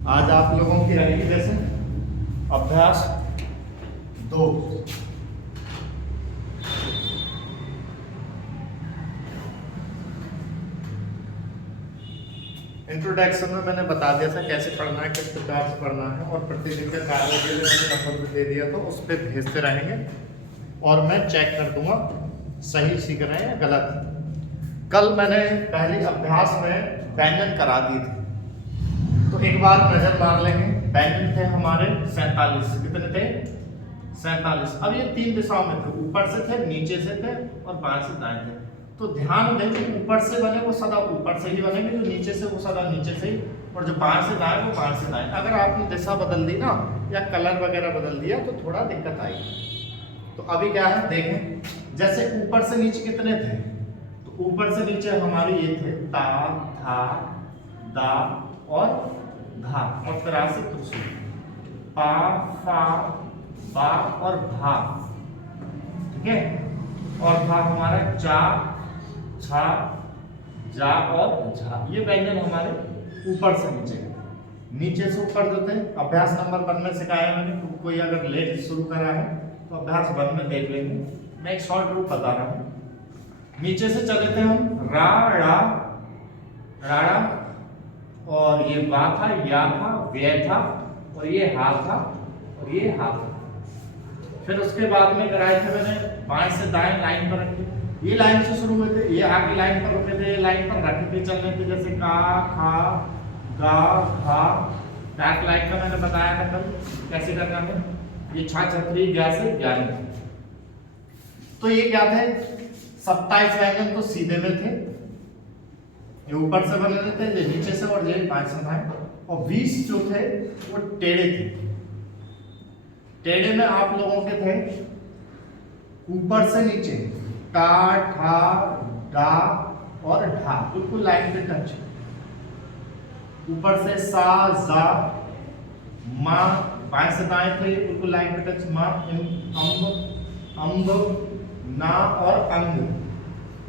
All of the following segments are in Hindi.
आज आप लोगों की रहेगी जैसे अभ्यास 2। इंट्रोडक्शन में मैंने बता दिया था कैसे पढ़ना है, किस प्रकार से पढ़ना है, और प्रतिदिन के कार्य के लिए मैंने नंबर दे दिया, तो उस पर भेजते रहेंगे और मैं चेक कर दूंगा सही सीख रहे हैं या गलत। कल मैंने पहली अभ्यास में व्यंजन करा दी थी, तो एक बार नजर मार लेंगे। व्यंजन थे हमारे 47। कितने थे? 47। अब ये 3 दिशाओं में थे, ऊपर से थे, नीचे से थे और बाएं से दाएं थे। तो ध्यान दें कि ऊपर से बने वो सदा ऊपर से ही बनेंगे, जो नीचे से वो सदा नीचे से ही, और जो बाएं से दाएं वो बाएं से दाएं। अगर आपने दिशा बदल दी ना या कलर वगैरह बदल दिया तो थोड़ा दिक्कत आएगी। तो अभी क्या है देखें, जैसे ऊपर से नीचे कितने थे, तो ऊपर से नीचे हमारे ये थे ता, था, दा और धा, और फिर से त्रिशूल, पा, फा, बा और भा। ठीक है, और था हमारा चा, छा, जा और झा। ये व्यंजन हमारे ऊपर से नीचे, नीचे से ऊपर जो थे अभ्यास नंबर 1 में सिखाया मैंने। तो कोई अगर लेट शुरू करा है तो अभ्यास 1 में देख लेंगे। मैं एक शॉर्ट रूट बता रहा हूं। नीचे से चले थे हम रा, रा, राड़ा, और ये वा था, या था, व्यय था, और ये हा था, और ये हा था। फिर उसके बाद में कराए थे मैंने बाएं से दाएं लाइन पर रखे। ये लाइन से शुरू हुए थे, ये आगे लाइन पर रुके थे, ये लाइन पर रखे थे, चलने थे, जैसे का, खा, गा, खा। बैक लाइन का मैंने बताया था कल कैसे करना है। ये छा, छतरी, ग्या से 11। तो ये क्या थे? 27 व्यंजन तो सीधे में थे, ये ऊपर से बने थे, ये नीचे से, और ये बाएं से दाएं। और 20 जो थे वो टेढ़े थे। टेढ़े में आप लोगों के थे ऊपर से नीचे टा, ठा, डा और ढा, बिल्कुल लाइन पे टच। ऊपर से सा, जा, मा, बाएं से दाएं थे बिल्कुल लाइन पे टच, मा, अम्ब, अम्ब, ना और अंग।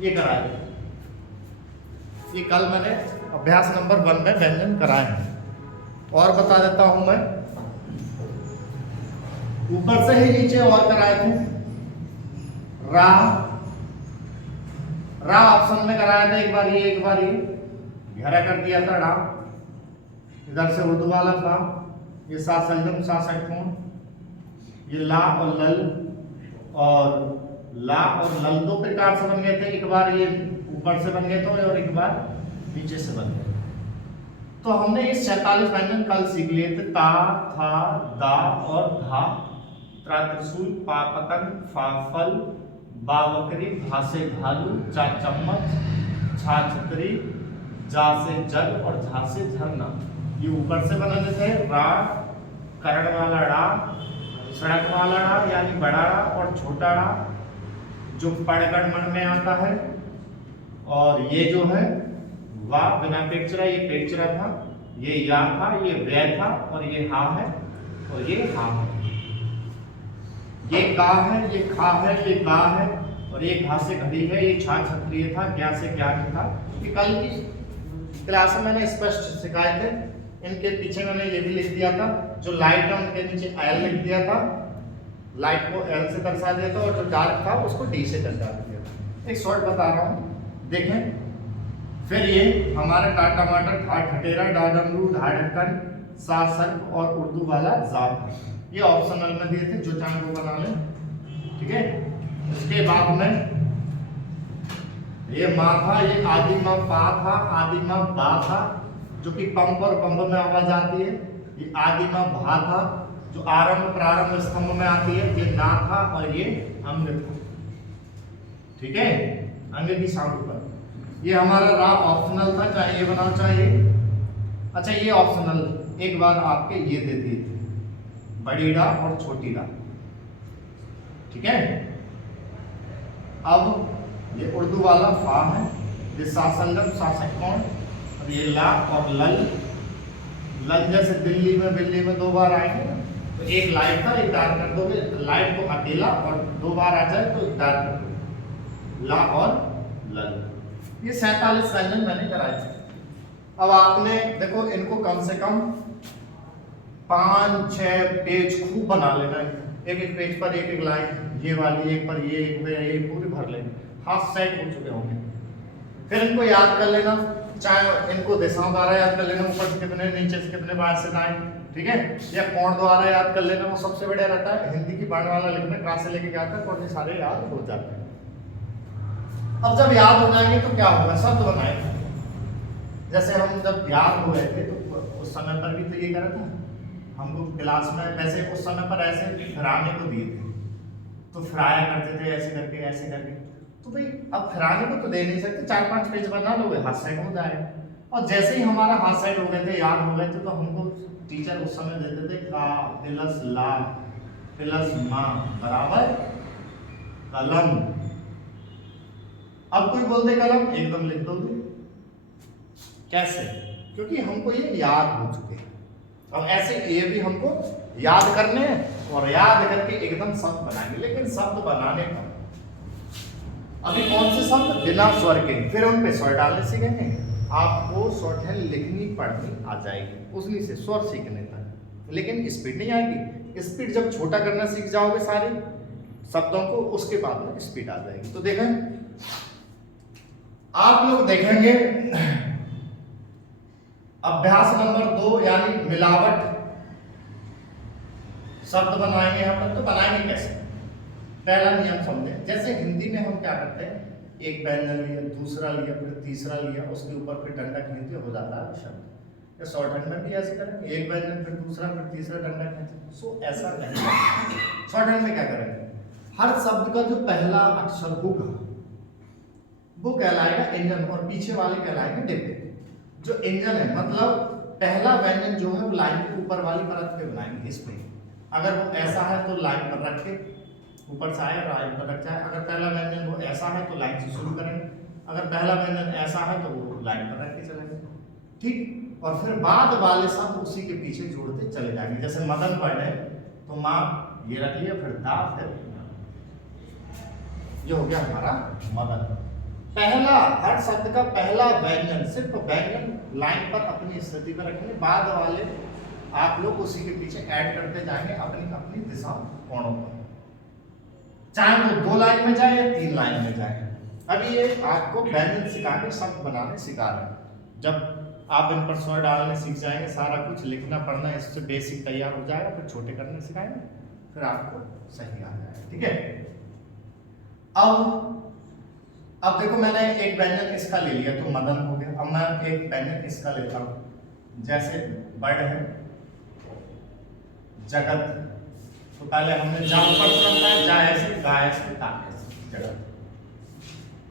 ये कराए थे। ये कल मैंने अभ्यास नंबर 1 में व्यंजन कराए हैं। और बता देता हूं मैं, ऊपर से ही नीचे और कराए थे। रा, रा ऑप्शन में कराया था, एक बार ये एक बार ये घेरा कर दिया था रा। इधर से उर्दू वाला था, ये सा सलजम, सा षटकोण, ये ला और लल, और ला और लल 2 प्रकार से बन गए थे। एक बार ये ऊपर से बन गए थे और एक बार नीचे से बन गए। तो हमने ये 47 व्यंजन कल सीख लिए थे। ता, था, दा और धा, त्रा त्रिशूल, पा पतंग, फा फल, बा बकरी, भा से भालू, चा चम्मच, छा छतरी, जा से जल और झा से झरना। ये ऊपर से बने थे। रा, करण वाला रा, सड़क वाला रा यानी बड़ा रा, और छोटा रा जो पड़गड़ मन में आता है। और ये जो है वा बिना पेचरा, ये पेचरा था, ये या था, ये व्यय था, और ये हा है, और ये हा है। ये का है, ये खा है, ये गा है, और ये घा से घड़ी है, ये छा क्षत्रिय था, ज्ञा से ज्ञान था। ये कल की क्लास में मैंने स्पष्ट सिखाए थे। इनके पीछे मैंने ये भी लिख दिया था, जो लाइट है उनके नीचे एल लिख दिया था, लाइट को एल से दर्शा दिया था, और जो डार्क था उसको डी से दर्शा दिया था। एक शॉर्ट बता रहा हूँ, देखें। फिर ये हमारा टा टमाटर, ठा ठटेरा, डा डमरू, ढा ढक्कन, सा सर्प और उर्दू वाला जात। ये ऑप्शनल में दिए थे, जो चाहे वो बना लें। ठीक है, उसके बाद में ये माँ था, ये आदि माँ पा था, आदि माँ बा था, जो कि पंप और पंप में आवाज आती है। ये आदि माँ भा था, जो आरंभ प्रारंभ स्तंभ में आती है। ये ना था, और ये अंग था। ठीक है, अंग की साउंड पर। ये हमारा रा ऑप्शनल था, चाहे ये बनाओ चाहे। अच्छा, ये ऑप्शनल एक बार आपके ये दे दिए थे, बड़ी रा और छोटी रा। ठीक है, अब ये उर्दू वाला फा है, ये सा सलजम, सा षटकोण, और ये ला और लल। लल जैसे दिल्ली में बिल्ली में 2 बार आएंगे, तो एक लाइट था, एक डार्क कर दोगे, लाइट को अकेला, और 2 बार आ जाए तो डार्क कर दोगे। ला और लल, ये 47 व्यंजन मैंने कराए थे। अब आपने देखो, इनको कम से कम 5-6 पेज खूब बना लेना है, एक एक पेज पर एक एक लाइन, ये वाली एक पर ये एक पे ये पूरी भर लेना, हाथ सेट हो चुके होंगे। फिर इनको याद कर लेना, चाहे इनको दिशाओं द्वारा याद कर लेना, ऊपर से कितने, नीचे से कितने, बाहर से दाएं, ठीक है, या कोण द्वारा याद कर लेना, वो सबसे बढ़िया रहता है। हिंदी की वर्णमाला लिखना कहाँ से लेके क्या तक, और ये सारे याद हो जाते हैं। अब जब याद हो जाएंगे तो क्या होगा, शब्द बनाएंगे। जैसे हम जब याद हो रहे थे तो उस समय पर भी तो ये करा था हमको क्लास में, वैसे उस समय पर ऐसे फिराने को दिए थे तो फिराया करते थे ऐसे करके ऐसे करके, तो भाई अब फिराने को तो दे नहीं सकते, 4-5 पेज बना लोगे, हाथ साइड हो जाएगा। और जैसे ही हमारा हाथ साइड हो गए थे, याद हो गए थे, तो हमको टीचर उस समय देते थे का प्लस ला प्लस मा बराबर कलम। अब कोई बोल दे कलम, एकदम लिख दोगे। कैसे? क्योंकि हमको ये याद हो चुके हैं। अब ऐसे ये भी हमको याद करने हैं और याद करके एकदम शब्द बनाएंगे। लेकिन शब्द बनाने पर अभी कौन से शब्द बिना स्वर के, फिर उन पे स्वर डालने सीखेंगे। आपको शॉर्टहैंड लिखनी पढ़नी आ जाएगी उसी से स्वर सीखने तक, लेकिन स्पीड नहीं आएगी। स्पीड जब छोटा करना सीख जाओगे सारे शब्दों को, उसके बाद में स्पीड आ जाएगी। तो देखें, आप लोग देखेंगे अभ्यास नंबर 2 यानी मिलावट शब्द बनाएंगे हम लोग। तो बनाएंगे कैसे? पहला नियम समझे। जैसे हिंदी में हम क्या करते हैं, एक व्यंजन लिया, दूसरा लिया, फिर तीसरा लिया, उसके ऊपर फिर डंडा खींचते हो जाता है शब्द। या शॉर्टहैंड में भी ऐसे करेंगे, एक व्यंजन फिर दूसरा फिर तीसरा डंडा खींचते। सो ऐसा नहीं। शॉर्टहैंड में क्या करेंगे, हर शब्द का जो पहला अक्षर होगा वो कहलाएगा इंजन और पीछे वाले कहलाएंगे डिब्बे। जो इंजन है मतलब पहला व्यंजन जो है वो लाइन के ऊपर वाली परत पे बनाएंगे। इसमें अगर वो ऐसा है तो लाइन पर रख के ऊपर से आए लाइन पर रख जाए। अगर पहला व्यंजन वो ऐसा है तो लाइन से शुरू करेंगे। अगर पहला व्यंजन ऐसा है तो वो लाइन पर रख के चलेंगे, ठीक। और फिर बाद वाले शब्द उसी के पीछे जोड़ते चले जाएंगे। जैसे मदन पढ़ रहे तो माँ ये रख लिया, फिर दा, फिर ये हो गया हमारा मदन। पहला हर शब्द का पहला व्यंजन, सिर्फ व्यंजन लाइन पर अपनी स्थिति पर रखेंगे, बाद वाले आप लोग उसी के पीछे ऐड करते जाएंगे अपनी अपनी दिशा कोणों पर, चाहे वो 2 लाइन में जाए या 3 लाइन में जाए। अभी ये आपको व्यंजन सिखा के शब्द बनाने सिखा रहे हैं। जब आप इन पर स्वर डालने सीख जाएंगे, सारा कुछ लिखना पढ़ना इससे बेसिक तैयार हो जाएगा, फिर छोटे करने सिखाएंगे, फिर आपको सही आ जाएगा, ठीक है। अब देखो मैंने एक व्यंजन इसका ले लिया तो मदन हो गया। अब मैं एक व्यंजन इसका लेता हूं, जैसे वर्ड है जगत, तो पहले हमने जा ऊपर से रखा है, जा ऐसे, गा ऐसे, ता ऐसे, जगत।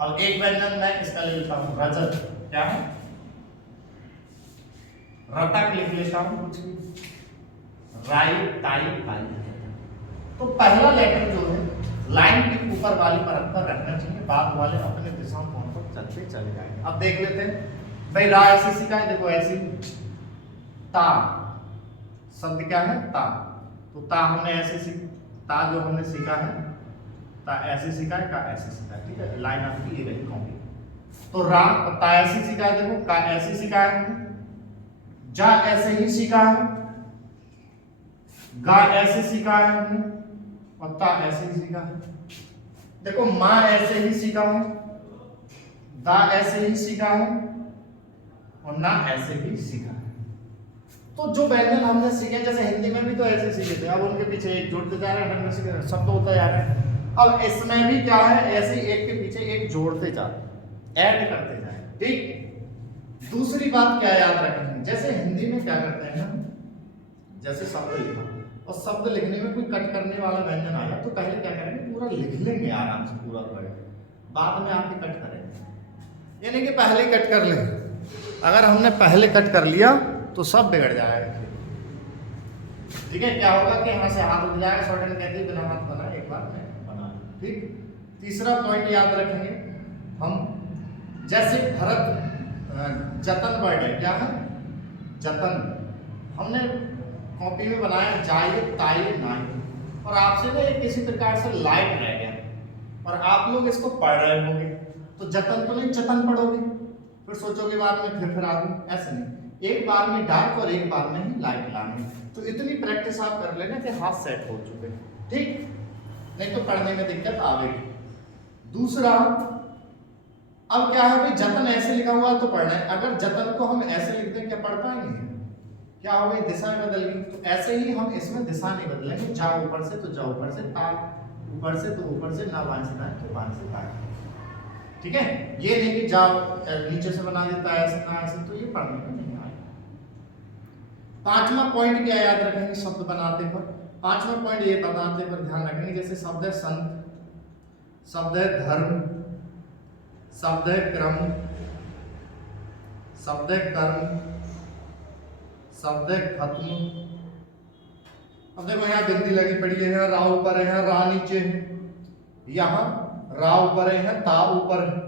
अब एक व्यंजन मैं इसका ले लेता हूं रजत, क्या है, रतक लिख लेता हूं कुछ भी, राई, ताई, काली। तो पहला लेटर जो है लाइन के ऊपर वाली परत पर रखना चाहिए, बाद वाले अपने दिशाओं कोण पर चलते चले जाएंगे। अब देख लेते हैं भाई, रा ऐसे सीखा है, देखो ऐसी, ता शब्द क्या है, ता, तो ता हमने ऐसे सीखा, ता जो हमने सीखा है, ता ऐसे सीखा है, का ऐसे सीखा है, ठीक है, लाइन आपकी ये रही कॉपी। तो रा ता ऐसे सीखा है, देखो का ऐसे सीखा है, जा ऐसे ही सीखा है, गा ऐसे सीखा है हमने, और ता ऐसे ही सीखा है। देखो माँ ऐसे ही सीखा है, दा ऐसे ही सीखा है, और ना ऐसे ही सीखा है। तो जो व्यंजन हमने सीखे, जैसे हिंदी में भी तो ऐसे सीखे थे, अब उनके पीछे एक जोड़ते जा रहे हैं, सीखे शब्द होता जा रहा है। अब इसमें भी क्या है, ऐसे ही एक के पीछे एक जोड़ते जा रहे हैं, ऐड करते जाए, ठीक। दूसरी बात क्या याद रखेंगे, जैसे हिंदी में क्या करते हैं ना, जैसे शब्द लिखा और शब्द लिखने में कोई कट करने वाला व्यंजन आया तो पहले क्या करेंगे, पूरा लिख लेंगे आराम से पूरा वर्ड, बाद में आके कट करेंगे। यानी कि पहले कट कर लें। अगर हमने पहले कट कर लिया तो सब बिगड़ जाएगा, ठीक है। क्या होगा कि यहाँ से हाथ उठ जाएगा, शॉर्टहैंड कहती है बिना हाथ बना एक बार में बना, ठीक। तीसरा पॉइंट याद रखेंगे हम, जैसे भरत जतन वर्ड है, क्या है जतन, हमने कॉपी में बनाया जाए ताए नाई, और आपसे ना एक किसी प्रकार से लाइट रह गया और आप लोग इसको पढ़ रहे होंगे तो जतन तो नहीं जतन पढ़ोगे, फिर सोचोगे बाद में फिर आ दूं, ऐसे नहीं। एक बार में डार्क और एक बार में ही लाइट लानी। तो इतनी प्रैक्टिस आप कर लेना कि हाथ सेट हो चुके, ठीक, नहीं तो पढ़ने में दिक्कत आवेगी। दूसरा, अब क्या है भाई, जतन ऐसे लिखा हुआ तो पढ़ना है, अगर जतन को हम ऐसे लिख दें क्या पढ़ पाएंगे? क्या हो गई, दिशा बदल गई। तो ऐसे ही हम इसमें दिशा नहीं बदलेंगे, जा ऊपर से तो जा ऊपर से, ता ऊपर से तो ऊपर से, ना बाएं से दाएं तो बाएं से दाएं, ठीक है। ये नहीं कि जाओ नीचे से बना देता है ऐसे ना ऐसे, तो ये पढ़ने में नहीं आएगा। पांचवा पॉइंट क्या याद रखेंगे शब्द बनाते पर? पांचवा पॉइंट ये बताते पर ध्यान रखेंगे, जैसे शब्द है संत, शब्द है धर्म, शब्द है क्रम, शब्द है कर्म, शब्द है खत्म। अब देखो यहाँ बिंदी लगी पड़ी है, यहाँ रा ऊपर है, यहाँ रा नीचे है, यहाँ रा ऊपर है, यहाँ ता ऊपर है,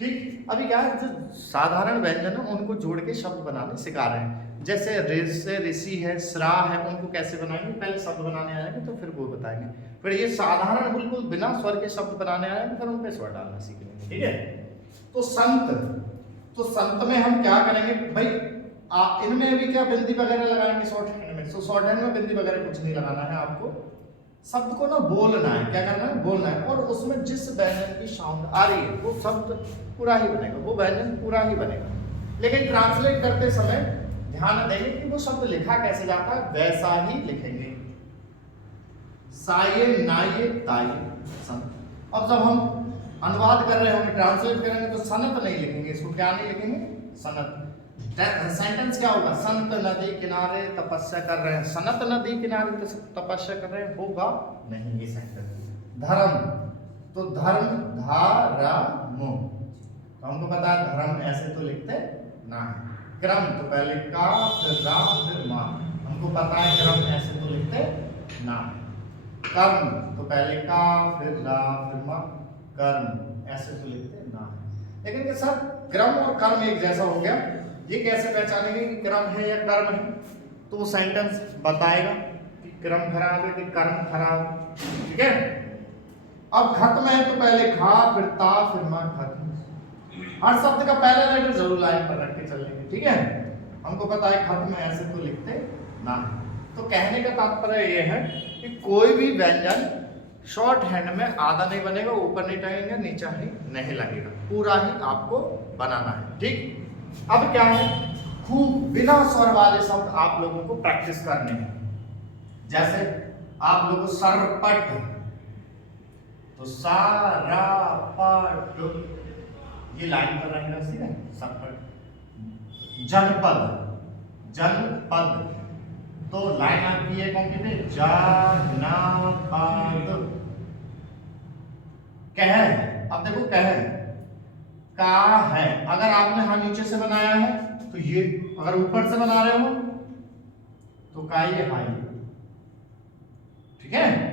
ठीक। अभी क्या है, जो साधारण व्यंजन है उनको जोड़ के शब्द बनाने सिखा रहे हैं। जैसे ऋषि ऋषि है, श्रा है, उनको कैसे बनाएंगे, पहले शब्द बनाने आएंगे तो फिर वो बताएंगे। फिर ये साधारण बिल्कुल बिना स्वर के शब्द बनाने आएंगे, फिर उन पे स्वर डालना सीखेंगे, ठीक है। तो संत, तो संत में हम क्या करेंगे भाई, इनमें भी क्या बिंदी वगैरह लगाएंगे शॉर्ट हैंड में। तो शॉर्ट हैंड में बिंदी वगैरह कुछ नहीं लगाना है आपको, शब्द को ना बोलना है, क्या करना है, बोलना है, और उसमें जिस व्यंजन की साउंड आ रही है वो शब्द पूरा ही बनेगा, वो व्यंजन पूरा ही बनेगा। लेकिन ट्रांसलेट करते समय ध्यान देंगे कि वो शब्द लिखा कैसे जाता है, वैसा ही लिखेंगे। साये नाये ताये संत। अब जब हम अनुवाद कर रहे हैं, हम ट्रांसलेट करेंगे तो सनत नहीं लिखेंगे, इसको क्या नहीं लिखेंगे, सनत। सेंटेंस क्या होगा, संत नदी किनारे तपस्या कर रहे हैं, सनत नदी किनारे तपस्या कर रहे हैं, होगा नहीं ये सेंटेंस। धर्म, तो धर्म धारम, तो हमको पता है धर्म ऐसे तो लिखते ना है। क्रम, तो पहले का फिर रा फिर मा, हमको पता है क्रम ऐसे तो लिखते ना। कर्म, तो पहले का फिर रा फिर मा, कर्म ऐसे तो लिखते ना है। लेकिन सर क्रम और कर्म एक जैसा हो गया, ये कैसे पहचानेंगे कि क्रम है या कर्म है? तो वो सेंटेंस बताएगा कि क्रम खराब है कि कर्म खराब है, ठीक है। अब खत्म है तो पहले खा फिर ता फिर मा, खत्म। हर शब्द का पहला लेटर जरूर लाइन पर रख के चलेंगे, ठीक है। हमको पता है खत्म है ऐसे तो लिखते ना। तो कहने का तात्पर्य ये है कि कोई भी व्यंजन शॉर्ट हैंड में आधा नहीं बनेगा, ऊपर नहीं टंगेगा, नीचा ही नहीं लगेगा, पूरा ही आपको बनाना है, ठीक। अब क्या है, खूब बिना स्वर वाले शब्द आप लोगों को प्रैक्टिस करने हैं। जैसे आप लोगों को सरपट, तो सारा पट, ये लाइन पर रहेगा, ठीक है, सरपट। जनपद, जनपद, तो लाइन आपकी है कौन पे, जनपद। कह, अब देखो कह का है, अगर आपने हाँ नीचे से बनाया है तो ये, अगर ऊपर से बना रहे हो तो का ये हाई, ठीक है।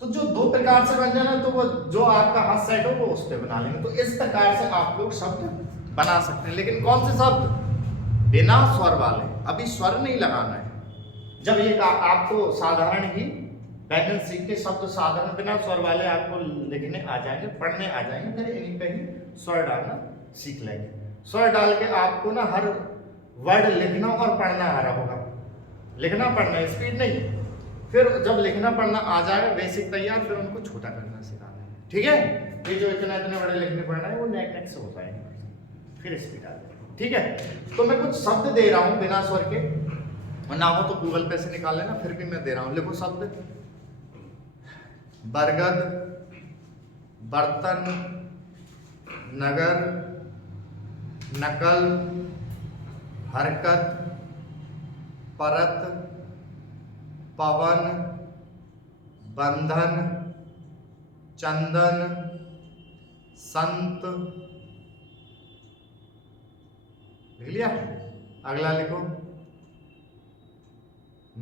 तो जो दो प्रकार से व्यंजन है, तो वो जो आपका हाथ सेट हो वो उस पर बना लेंगे। तो इस प्रकार से आप लोग शब्द बना सकते हैं। लेकिन कौन से शब्द, बिना स्वर वाले, अभी स्वर नहीं लगाना है। जब ये आपको साधारण ही व्यंजन सीख के शब्द साधारण बिना स्वर वाले आपको लिखने आ जाएंगे, पढ़ने आ जाएंगे, फिर इन्हीं पे ही स्वर डालना सीख लेंगे। स्वर डाल के आपको ना हर वर्ड लिखना और पढ़ना आ रहा होगा, लिखना पढ़ना स्पीड नहीं। फिर जब लिखना पढ़ना आ जाएगा बेसिक तैयार, फिर उनको छोटा करना सिखाना है, ठीक है। ये जो इतने बड़े लिखने पढ़ना है वो नेक से हो जाएंगे, फिर स्पीड आ जाएगी, ठीक है। तो मैं कुछ शब्द दे रहा हूँ बिना स्वर के, ना हो तो गूगल पे से निकाल लेना, फिर भी मैं दे रहा हूँ। लिखो शब्द, बरगद, बर्तन, नगर, नकल, हरकत, परत, पवन, बंधन, चंदन, संत। लिख लिया? अगला लिखो,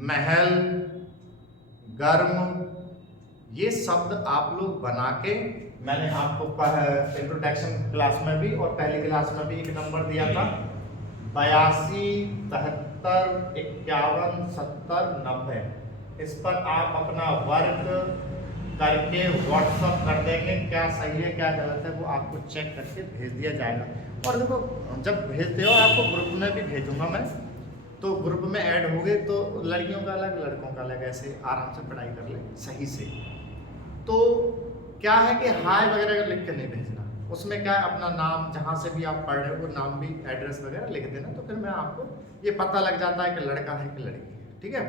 महल, गर्म। ये शब्द आप लोग बना के, मैंने आपको इंट्रोडक्शन क्लास में भी और पहली क्लास में भी एक नंबर दिया था, 82, 73, 51, 70, 90। इस पर आप अपना वर्ग, करके व्हाट्सअप कर देंगे, क्या सही है क्या गलत है वो आपको चेक करके भेज दिया जाएगा। और देखो जब भेजते हो आपको ग्रुप में भी भेजूंगा मैं, तो ग्रुप में ऐड हो गए तो लड़कियों का अलग लड़कों का अलग, ऐसे आराम से पढ़ाई कर ले सही से। तो क्या है कि हाय वगैरह लिख के नहीं भेजना, उसमें क्या है अपना नाम जहाँ से भी आप पढ़ रहे हो वो नाम भी एड्रेस वगैरह लिख देना, तो फिर मैं आपको ये पता लग जाता है कि लड़का है कि लड़की है। ठीक है,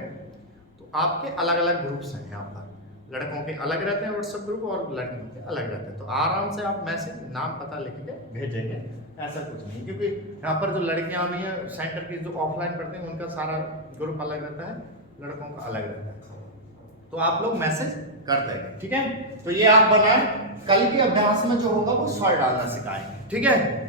तो आपके अलग अलग ग्रुप्स हैं यहाँ पर, लड़कों के अलग रहते हैं व्हाट्सएप ग्रुप और लड़कियों के अलग रहते हैं। तो आराम से आप मैसेज नाम पता लिख के भेजेंगे, ऐसा कुछ नहीं। क्योंकि यहाँ पर जो लड़कियाँ भी हैं सेंटर की जो ऑफलाइन पढ़ते हैं उनका सारा ग्रुप अलग रहता है, लड़कों का अलग रहता है। तो आप लोग मैसेज कर देंगे। ठीक है, तो ये आप बनाए, कल के अभ्यास में जो होगा वो स्वर डालना सिखाएंगे। ठीक है।